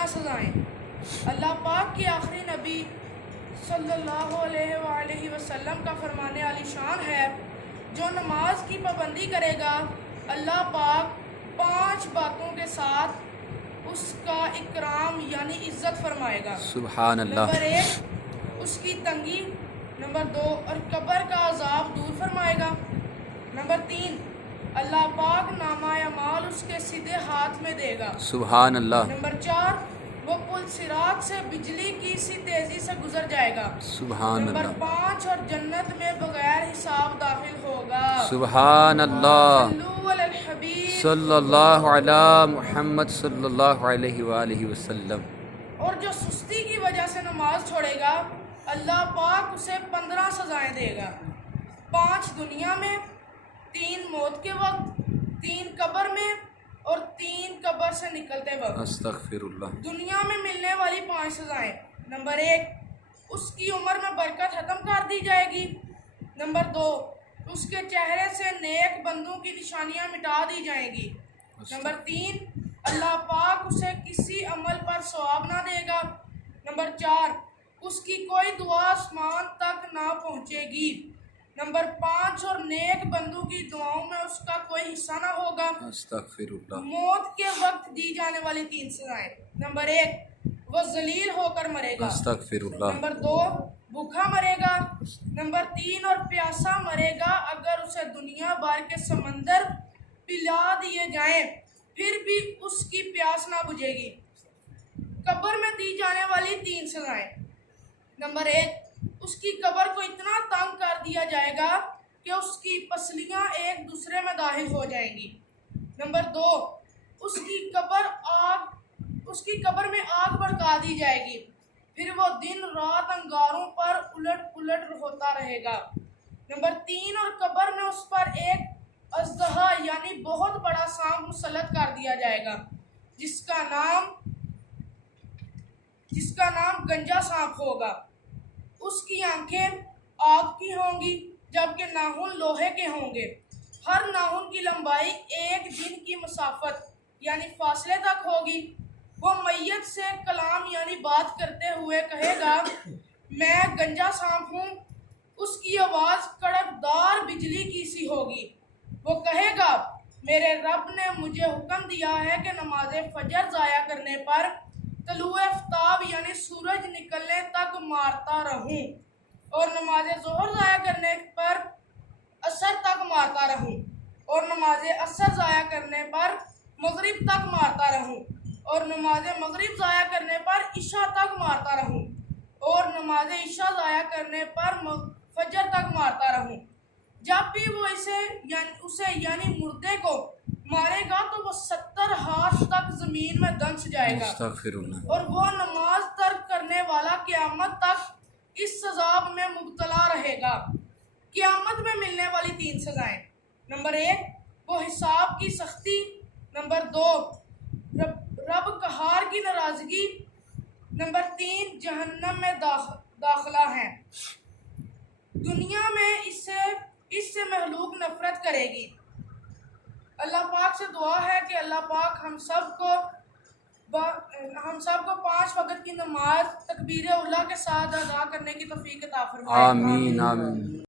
15 سزائیں۔ اللہ پاک کی آخری نبی صلی اللہ علیہ وآلہ وسلم کا فرمان عالی شان ہے، جو نماز کی پابندی کرے گا اللہ پاک 5 باتوں کے ساتھ اس کا اکرام یعنی عزت فرمائے گا۔ سبحان اللہ۔ نمبر 1 اس کی تنگی، نمبر 2 اور قبر کا عذاب دور فرمائے گا، نمبر 3 اللہ پاک نامہ اعمال اس کے سیدھے ہاتھ میں دے گا، سبحان اللہ۔ نمبر 4 وہ پل صراط سے بجلی کی سی تیزی سے گزر جائے گا، سبحان نمبر اللہ۔ 5 اور جنت میں بغیر حساب داخل ہوگا۔ سبحان اللہ۔ صلو علی الحبیب صلی اللہ علی محمد صلی اللہ علیہ وآلہ وسلم۔ اور جو سستی کی وجہ سے نماز چھوڑے گا اللہ پاک اسے 15 سزائیں دے گا، 5 دنیا میں، 3 موت کے وقت، 3 قبر میں اور 3 قبر سے نکلتے وقت۔ استغفر اللہ۔ دنیا میں ملنے والی 5 سزائیں، نمبر 1 اس کی عمر میں برکت ختم کر دی جائے گی، نمبر 2 اس کے چہرے سے نیک بندوں کی نشانیاں مٹا دی جائیں گی، نمبر 3 اللہ پاک اسے کسی عمل پر ثواب نہ دے گا، نمبر 4 اس کی کوئی دعا آسمان تک نہ پہنچے گی، نمبر 5 اور نیک بندوں کی دعاؤں میں اس کا کوئی حصہ نہ ہوگا۔ استغفر اللہ۔ موت کے وقت دی جانے والی 3 سزائیں، نمبر 1 وہ ذلیل ہو کر مرے گا، استغفر اللہ۔ نمبر 2 بھوکا مرے گا، نمبر 3 اور پیاسا مرے گا اگر اسے دنیا بھر کے سمندر پلا دیے جائیں پھر بھی اس کی پیاس نہ بجھے گی۔ قبر میں دی جانے والی 3 سزائیں، نمبر 1 اس کی قبر کو اتنا تنگ کر دیا جائے گا کہ اس کی پسلیاں ایک دوسرے میں داخل ہو جائیں گی، نمبر 2 اس کی قبر میں آگ بھڑکا دی جائے گی، پھر وہ دن رات انگاروں پر الٹ پلٹ ہوتا رہے گا، نمبر 3 اور قبر میں اس پر ایک اژدہا یعنی بہت بڑا سانپ مسلط کر دیا جائے گا جس کا نام گنجا سانپ ہوگا۔ اس کی آنکھیں آگ کی ہوں گی جبکہ ناخن لوہے کے ہوں گے، ہر ناخن کی لمبائی 1 دن کی مسافت یعنی فاصلے تک ہوگی۔ وہ میت سے کلام یعنی بات کرتے ہوئے کہے گا میں گنجا سانپ ہوں، اس کی آواز کڑکدار بجلی کی سی ہوگی۔ وہ کہے گا میرے رب نے مجھے حکم دیا ہے کہ نماز فجر ضائع کرنے پر طلوع آفتاب یعنی سورج نکلنے تک مارتا رہوں اور نماز ظہر ضائع کرنے پر عصر تک مارتا رہوں اور نماز عصر ضائع کرنے پر مغرب تک مارتا رہوں اور نماز مغرب ضائع کرنے پر عشاء تک مارتا رہوں اور نماز عشاء ضائع کرنے پر فجر تک مارتا رہوں۔ جب بھی وہ اسے یعنی مردے کو مارے گا تو وہ 70 ہاتھ تک زمین میں دنس جائے گا استغفر اللہ۔ اور وہ نماز ترک کرنے والا قیامت تک اس عذاب میں مبتلا رہے گا۔ قیامت میں ملنے والی 3 سزائیں، نمبر 1 وہ حساب کی سختی، نمبر 2 رب قہار کی ناراضگی، نمبر 3 جہنم میں داخلہ ہے۔ دنیا میں اس سے مخلوق نفرت کرے گی۔ اللہ پاک سے دعا ہے کہ اللہ پاک ہم سب کو 5 وقت کی نماز تکبیر اولیٰ کے ساتھ ادا کرنے کی توفیق عطا فرمائے۔ آمین آمین۔